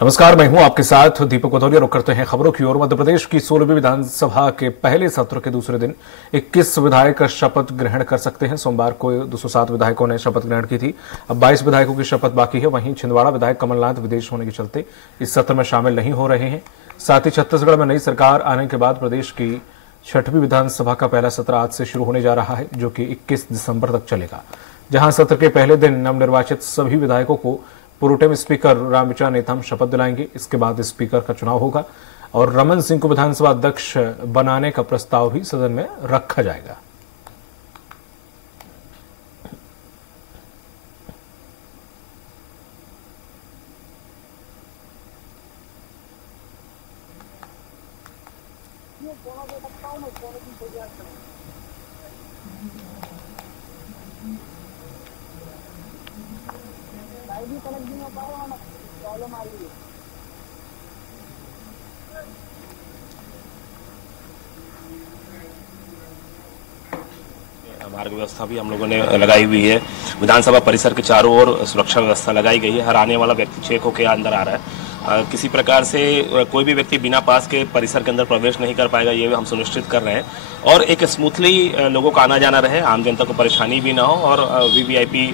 नमस्कार, मैं हूं आपके साथ दीपक वधौलिया। रुक करते हैं खबरों की ओर। मध्य प्रदेश की 16वीं विधानसभा के पहले सत्र के दूसरे दिन 21 विधायक शपथ ग्रहण कर सकते हैं। सोमवार को 207 विधायकों ने शपथ ग्रहण की थी। अब 22 विधायकों की शपथ बाकी है। वहीं छिंदवाड़ा विधायक कमलनाथ विदेश होने के चलते इस सत्र में शामिल नहीं हो रहे हैं। साथ ही छत्तीसगढ़ में नई सरकार आने के बाद प्रदेश की 6वीं विधानसभा का पहला सत्र आज से शुरू होने जा रहा है, जो कि 21 दिसंबर तक चलेगा। जहां सत्र के पहले दिन नवनिर्वाचित सभी विधायकों को प्रोटेम स्पीकर रामविचार नेताम शपथ दिलाएंगे। इसके बाद स्पीकर का चुनाव होगा और रमन सिंह को विधानसभा अध्यक्ष बनाने का प्रस्ताव भी सदन में रखा जाएगा। मार्ग व्यवस्था भी हम लोगों ने लगाई हुई है। विधानसभा परिसर के चारों ओर सुरक्षा व्यवस्था लगाई गई है। हर आने वाला व्यक्ति चेक होकर अंदर आ रहा है। किसी प्रकार से कोई भी व्यक्ति बिना पास के परिसर के अंदर प्रवेश नहीं कर पाएगा, ये हम सुनिश्चित कर रहे हैं। और एक स्मूथली लोगों का आना जाना रहे, आम जनता को परेशानी भी ना हो और वीवीआईपी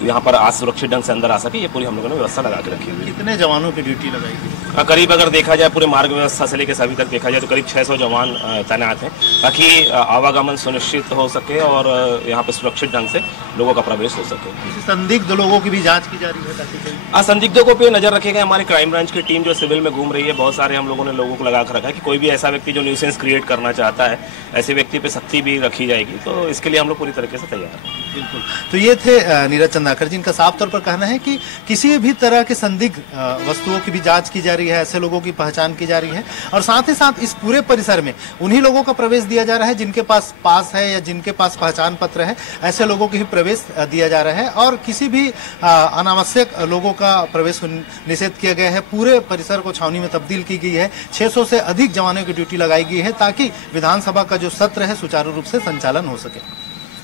यहाँ पर आज सुरक्षित ढंग से अंदर आ सके, ये पूरी हम लोगों ने व्यवस्था लगा के रखी हुई है। कितने जवानों की ड्यूटी लगाई गई? करीब अगर देखा जाए पूरे मार्ग व्यवस्था से लेकर सभी तक देखा जाए तो करीब 600 जवान तैनात हैं, ताकि आवागमन सुनिश्चित हो सके और यहाँ पे सुरक्षित ढंग से लोगों का प्रवेश हो सके। संदिग्ध लोगों की भी जांच की जा रही है ताकि संदिग्धों को पे नजर रखेगा। हमारी क्राइम ब्रांच की टीम जो सिविल में घूम रही है, बहुत सारे हम लोगों ने लोगों को लगा कर रखा है कि कोई भी ऐसा व्यक्ति जो न्यूसेंस क्रिएट करना चाहता है, ऐसे व्यक्ति पे सख्ती भी रखी जाएगी। तो इसके लिए हम लोग पूरी तरीके से तैयार हैं। बिल्कुल। तो ये थे नीरज चंद्राकर, जिनका साफ तौर पर कहना है कि किसी भी तरह के संदिग्ध वस्तुओं की भी जांच की जा रही है, ऐसे लोगों की पहचान की जा रही है और साथ ही साथ इस पूरे परिसर में उन्हीं लोगों का प्रवेश दिया जा रहा है जिनके पास पास है या जिनके पास पहचान पत्र है। ऐसे लोगों को ही प्रवेश दिया जा रहा है और किसी भी अनावश्यक लोगों का प्रवेश निषेध किया गया है। पूरे परिसर को छावनी में तब्दील की गई है। 600 से अधिक जवानों की ड्यूटी लगाई गई है ताकि विधानसभा का जो सत्र है सुचारू रूप से संचालन हो सके।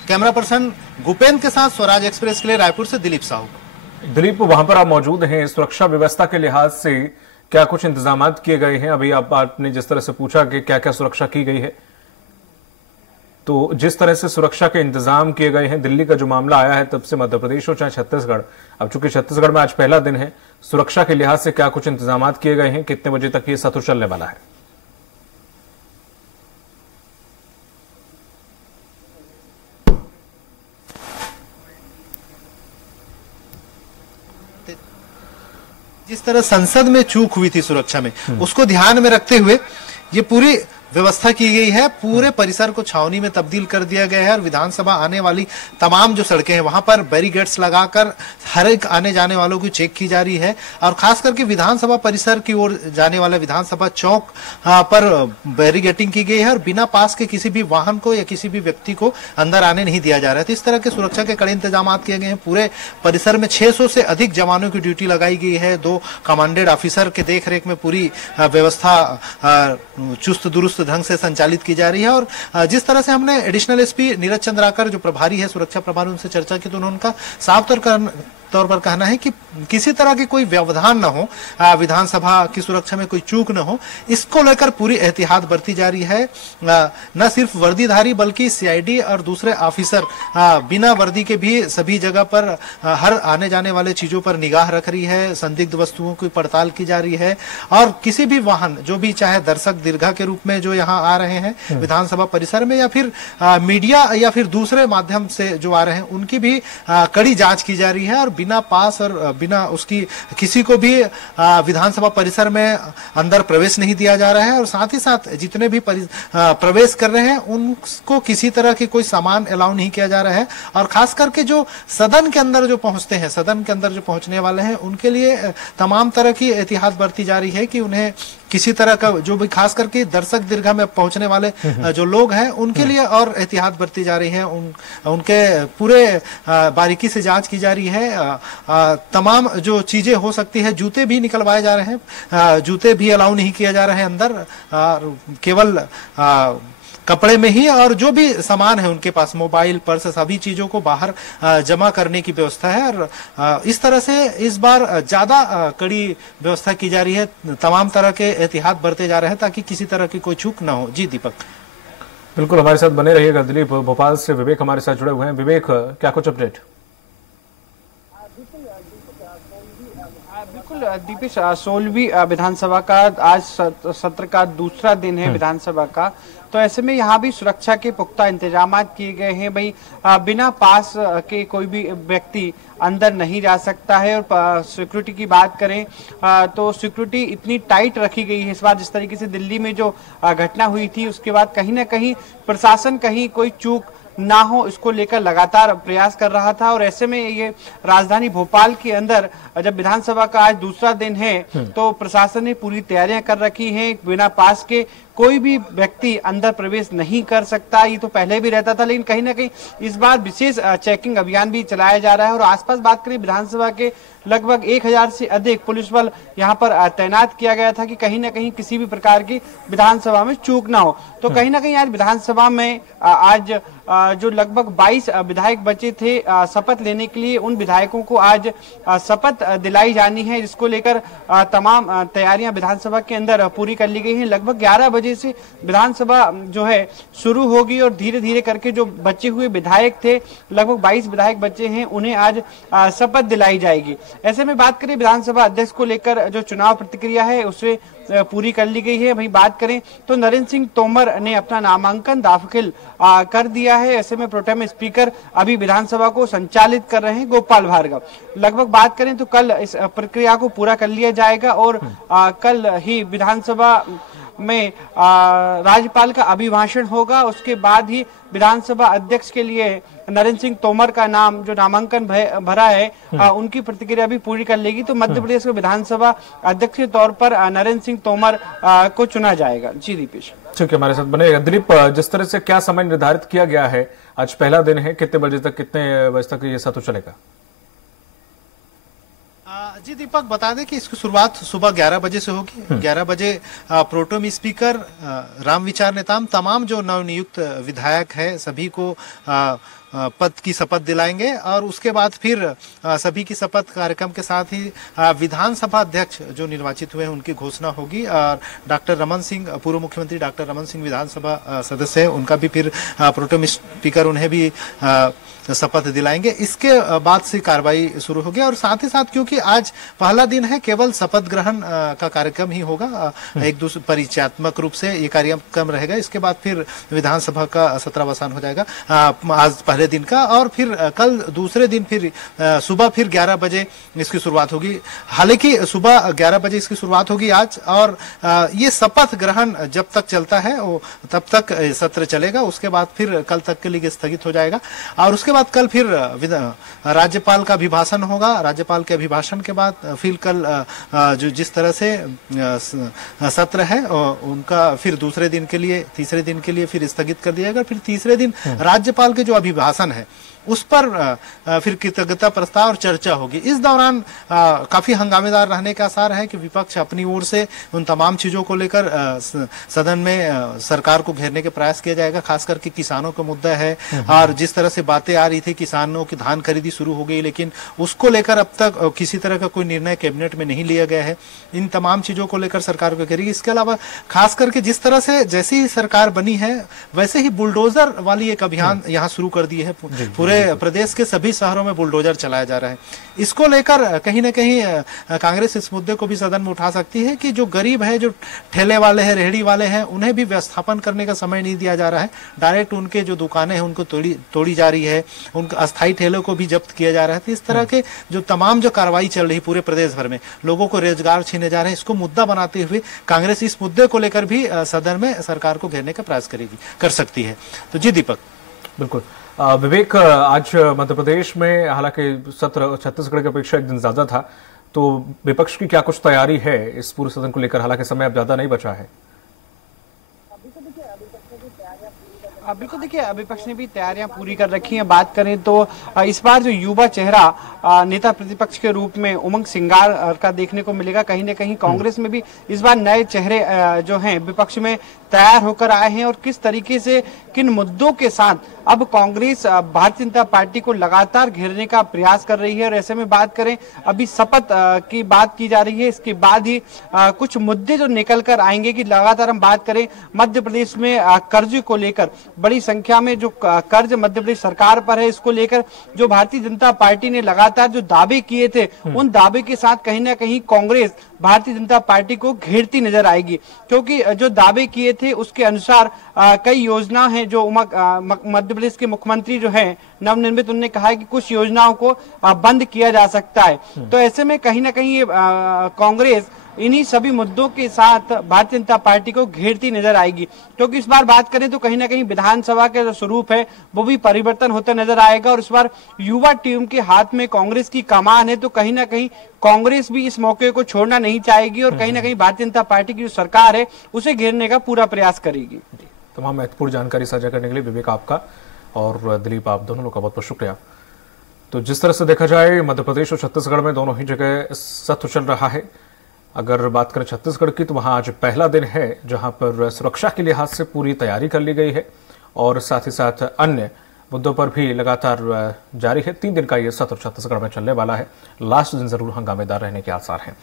कैमरा पर्सन गुपेन के साथ स्वराज एक्सप्रेस के लिए रायपुर से दिलीप साहू। दिलीप, वहां पर आप मौजूद हैं। सुरक्षा व्यवस्था के लिहाज से क्या कुछ इंतजाम किए गए हैं? अभी आपने जिस तरह से पूछा कि क्या क्या सुरक्षा की गई है, तो जिस तरह से सुरक्षा के इंतजाम किए गए हैं, दिल्ली का जो मामला आया है तब से मध्य प्रदेश हो चाहे छत्तीसगढ़, अब चूंकि छत्तीसगढ़ में आज पहला दिन है, सुरक्षा के लिहाज से क्या कुछ इंतजाम किए गए हैं? कितने बजे तक ये सत्र चलने वाला है? जिस तरह संसद में चूक हुई थी सुरक्षा में, उसको ध्यान में रखते हुए ये पूरी व्यवस्था की गई है। पूरे परिसर को छावनी में तब्दील कर दिया गया है और विधानसभा आने वाली तमाम जो सड़कें हैं वहां पर बैरिकेड्स लगाकर हर एक आने जाने वालों की चेक की जा रही है और खास करके विधानसभा परिसर की ओर जाने वाले विधानसभा चौक पर बैरिकेडिंग की गई है और बिना पास के किसी भी वाहन को या किसी भी व्यक्ति को अंदर आने नहीं दिया जा रहा है। तो इस तरह के सुरक्षा के कड़े इंतजाम किए गए हैं। पूरे परिसर में 600 से अधिक जवानों की ड्यूटी लगाई गई है। 2 कमांडेड ऑफिसर के देखरेख में पूरी व्यवस्था चुस्त दुरुस्त ढंग से संचालित की जा रही है। और जिस तरह से हमने एडिशनल एसपी नीरज चंद्राकर जो प्रभारी है सुरक्षा प्रभारी, उनसे चर्चा की तो उन्होंने उनका साफ तौर पर कहना है कि किसी तरह की कोई व्यवधान न हो, विधानसभा की सुरक्षा में कोई चूक न हो, इसको लेकर पूरी एहतियात बरती जा रही है। न सिर्फ वर्दीधारी बल्कि सीआईडी और दूसरे ऑफिसर बिना वर्दी के भी सभी जगह पर हर आने जाने वाले चीजों पर निगाह रख रही है। संदिग्ध वस्तुओं की पड़ताल की जा रही है और किसी भी वाहन जो भी चाहे दर्शक दीर्घा के रूप में जो यहाँ आ रहे हैं विधानसभा परिसर में या फिर मीडिया या फिर दूसरे माध्यम से जो आ रहे हैं, उनकी भी कड़ी जांच की जा रही है और बिना पास और बिना उसकी किसी को भी विधानसभा परिसर में अंदर प्रवेश नहीं दिया जा रहा है। और साथ ही साथ जितने भी प्रवेश कर रहे हैं उनको किसी तरह की कोई सामान अलाउ नहीं किया जा रहा है। और खास करके जो सदन के अंदर जो पहुंचते हैं, सदन के अंदर जो पहुंचने वाले हैं, उनके लिए तमाम तरह की एहतियात बरती जा रही है कि उन्हें किसी तरह का जो भी खास करके दर्शक दीर्घा में पहुंचने वाले जो लोग हैं उनके लिए और एहतियात बरती जा रही है। उनके पूरे बारीकी से जांच की जा रही है। तमाम जो चीजें हो सकती है, जूते भी निकलवाए जा रहे हैं, जूते भी अलाउ नहीं किया जा रहे हैं अंदर। केवल कपड़े में ही, और जो भी सामान है उनके पास, मोबाइल, पर्स, सभी चीजों को बाहर जमा करने की व्यवस्था है। और इस तरह से इस बार ज्यादा कड़ी व्यवस्था की जा रही है, तमाम तरह के एहतियात बरते जा रहे हैं ताकि किसी तरह की कोई चूक ना हो। जी दीपक। बिल्कुल, हमारे साथ बने रहिएगा। दिलीप, भोपाल से विवेक हमारे साथ जुड़े हुए हैं। विवेक, क्या कुछ अपडेट? बिल्कुल दीपेश, 16वीं विधानसभा का आज सत्र का दूसरा दिन है विधानसभा का, तो ऐसे में यहाँ भी सुरक्षा के पुख्ता इंतजाम किए गए हैं। भाई बिना पास के कोई भी व्यक्ति अंदर नहीं जा सकता है। और सिक्योरिटी की बात करें तो सिक्योरिटी इतनी टाइट रखी गई है इस बार, जिस तरीके से दिल्ली में जो घटना हुई थी उसके बाद कहीं ना कहीं प्रशासन कहीं कोई चूक ना हो इसको लेकर लगातार प्रयास कर रहा था। और ऐसे में ये राजधानी भोपाल के अंदर जब विधानसभा का आज दूसरा दिन है तो प्रशासन ने पूरी तैयारियां कर रखी हैं। बिना पास के कोई भी व्यक्ति अंदर प्रवेश नहीं कर सकता। ये तो पहले भी रहता था, लेकिन कहीं ना कहीं इस बार विशेष चेकिंग अभियान भी चलाया जा रहा है। और आसपास बात करें विधानसभा के लगभग 1000 से अधिक पुलिस बल यहाँ पर तैनात किया गया था कि कहीं ना कहीं किसी भी प्रकार की विधानसभा में चूक ना हो। तो कहीं ना कहीं आज विधानसभा में आज जो लगभग 22 विधायक बचे थे शपथ लेने के लिए, उन विधायकों को आज शपथ दिलाई जानी है, जिसको लेकर तमाम तैयारियां विधानसभा के अंदर पूरी कर ली गई हैं। लगभग 11 बजे से विधानसभा जो है शुरू होगी और धीरे धीरे करके जो बचे हुए विधायक थे, लगभग 22 विधायक बचे हैं, उन्हें आज शपथ दिलाई जाएगी। ऐसे में बात करें विधानसभा अध्यक्ष को लेकर जो चुनाव प्रतिक्रिया है उसे पूरी कर ली गई है। वहीं बात करें तो नरेंद्र सिंह तोमर ने अपना नामांकन दाखिल कर दिया है। ऐसे में प्रोटेम स्पीकर अभी विधानसभा को संचालित कर रहे हैं गोपाल भार्गव। लगभग बात करें तो कल इस प्रक्रिया को पूरा कर लिया जाएगा और कल ही विधानसभा में राज्यपाल का अभिभाषण होगा। उसके बाद ही विधानसभा अध्यक्ष के लिए नरेंद्र सिंह तोमर का नाम जो नामांकन भरा है उनकी प्रतिक्रिया भी पूरी कर लेगी। तो मध्य प्रदेश के विधानसभा अध्यक्ष के तौर पर नरेंद्र सिंह तोमर को चुना जाएगा। जी दीपेश। ठीक है, हमारे साथ बने। दिलीप, जिस तरह से क्या समय निर्धारित किया गया है, आज पहला दिन है, कितने बजे तक ये सत्र चलेगा? जी दीपक, बता दें कि इसकी शुरुआत सुबह 11 बजे से होगी। 11 बजे प्रोटेम स्पीकर रामविचार नेताम तमाम जो नवनियुक्त विधायक है सभी को पद की शपथ दिलाएंगे और उसके बाद फिर सभी की शपथ कार्यक्रम के साथ ही विधानसभा अध्यक्ष जो निर्वाचित हुए हैं उनकी घोषणा होगी। और डॉक्टर रमन सिंह, पूर्व मुख्यमंत्री डॉक्टर रमन सिंह विधानसभा सदस्य है, उनका भी फिर प्रोटेम स्पीकर उन्हें भी शपथ दिलाएंगे। इसके बाद से कार्रवाई शुरू होगी। और साथ ही साथ क्योंकि आज पहला दिन है, केवल शपथ ग्रहण का कार्यक्रम ही होगा, एक दूसरे परिचयात्मक रूप से ये कार्यक्रम रहेगा। इसके बाद फिर विधानसभा का सत्रावसान हो जाएगा आज पहले दिन का। और फिर कल दूसरे दिन फिर सुबह फिर 11 बजे इसकी शुरुआत होगी। हालांकि सुबह 11 बजे इसकी शुरुआत होगी आज, और ये शपथ ग्रहण जब तक चलता है वो तब तक सत्र चलेगा। उसके बाद फिर कल तक के लिए स्थगित हो जाएगा। और उसके बाद कल फिर राज्यपाल का अभिभाषण होगा। राज्यपाल के अभिभाषण के बाद फिर कल जो जिस तरह से सत्र है उनका फिर दूसरे दिन के लिए, तीसरे दिन के लिए फिर स्थगित कर दिया जाएगा। फिर तीसरे दिन राज्यपाल के जो अभिभाषण है उस पर फिर कृतज्ञता प्रस्ताव और चर्चा होगी। इस दौरान काफी हंगामेदार रहने का आसार है कि विपक्ष अपनी ओर से उन तमाम चीजों को लेकर सदन में सरकार को घेरने के प्रयास किया जाएगा। खास करके किसानों का मुद्दा है और जिस तरह से बातें आ रही थी किसानों की धान खरीदी शुरू हो गई, लेकिन उसको लेकर अब तक किसी तरह का कोई निर्णय कैबिनेट में नहीं लिया गया है। इन तमाम चीजों को लेकर सरकार को घेरेगी। इसके अलावा खास करके जिस तरह से जैसी ही सरकार बनी है वैसे ही बुलडोजर वाली एक अभियान यहाँ शुरू कर दिए है। पूरे प्रदेश के सभी शहरों में बुलडोजर चलाया जा रहा है। इसको लेकर कहीं ना कहीं कांग्रेस इस मुद्दे को भी सदन में उठा सकती है कि जो गरीब है, जो ठेले वाले हैं, रेहड़ी वाले हैं, उन्हें भी व्यवस्थापन करने का समय नहीं दिया जा रहा है। डायरेक्ट उनके जो दुकानें हैं उनको तोड़ी जा रही है, उनके अस्थायी ठेलों को भी जब्त किया जा रहा है। तो इस तरह के जो तमाम जो कार्रवाई चल रही पूरे प्रदेश भर में, लोगों को रोजगार छीने जा रहे हैं, इसको मुद्दा बनाते हुए कांग्रेस इस मुद्दे को लेकर भी सदन में सरकार को घेरने का प्रयास कर सकती है। तो जी दीपक। बिल्कुल विवेक, आज मध्य प्रदेश में हालांकि सत्र छत्तीसगढ़ की अपेक्षा एक दिन ज्यादा था, तो विपक्ष की क्या कुछ तैयारी है इस पूरे सदन को लेकर? हालांकि समय अब ज्यादा नहीं बचा है। बिल्कुल, देखिए विपक्ष ने भी तैयारियां पूरी कर रखी हैं। बात करें तो इस बार जो युवा चेहरा नेता प्रतिपक्ष के रूप में उमंग सिंगार का देखने को मिलेगा। कहीं न कहीं कांग्रेस में भी इस बार नए चेहरे जो हैं विपक्ष में तैयार होकर आए हैं और किस तरीके से किन मुद्दों के साथ अब कांग्रेस भारतीय जनता पार्टी को लगातार घेरने का प्रयास कर रही है। और ऐसे में बात करें, अभी शपथ की बात की जा रही है, इसके बाद ही कुछ मुद्दे जो निकल कर आएंगे कि लगातार हम बात करें मध्य प्रदेश में कर्ज को लेकर बड़ी संख्या में जो कर्ज मध्य प्रदेश सरकार पर है, इसको लेकर जो भारतीय जनता पार्टी ने लगातार जो दावे किए थे, उन दावे के साथ कहीं ना कहीं कांग्रेस भारतीय जनता पार्टी को घेरती नजर आएगी। क्योंकि जो दावे किए थे उसके अनुसार कई योजना है जो मध्य प्रदेश के मुख्यमंत्री जो है नवनिर्मित, उन्होंने कहा है कि कुछ योजनाओं को बंद किया जा सकता है। तो ऐसे में कहीं ना कहीं कांग्रेस इन्हीं सभी मुद्दों के साथ भारतीय जनता पार्टी को घेरती नजर आएगी। क्योंकि इस बार बात करें तो कहीं ना कहीं विधानसभा का जो स्वरूप है वो भी परिवर्तन होता नजर आएगा और इस बार युवा टीम के हाथ में कांग्रेस की कमान है। तो कहीं ना कहीं कांग्रेस भी इस मौके को छोड़ना नहीं चाहेगी और कहीं ना कहीं भारतीय जनता पार्टी की जो सरकार है उसे घेरने का पूरा प्रयास करेगी। तमाम महत्वपूर्ण जानकारी साझा करने के लिए विवेक आपका और दिलीप, आप दोनों लोग का बहुत बहुत शुक्रिया। तो जिस तरह से देखा जाए मध्य प्रदेश और छत्तीसगढ़ में दोनों ही जगह सत्र चल रहा है। अगर बात करें छत्तीसगढ़ की तो वहां आज पहला दिन है जहां पर सुरक्षा के लिहाज से पूरी तैयारी कर ली गई है और साथ ही साथ अन्य मुद्दों पर भी लगातार जारी है। 3 दिन का यह सत्र छत्तीसगढ़ में चलने वाला है। लास्ट दिन जरूर हंगामेदार रहने के आसार हैं।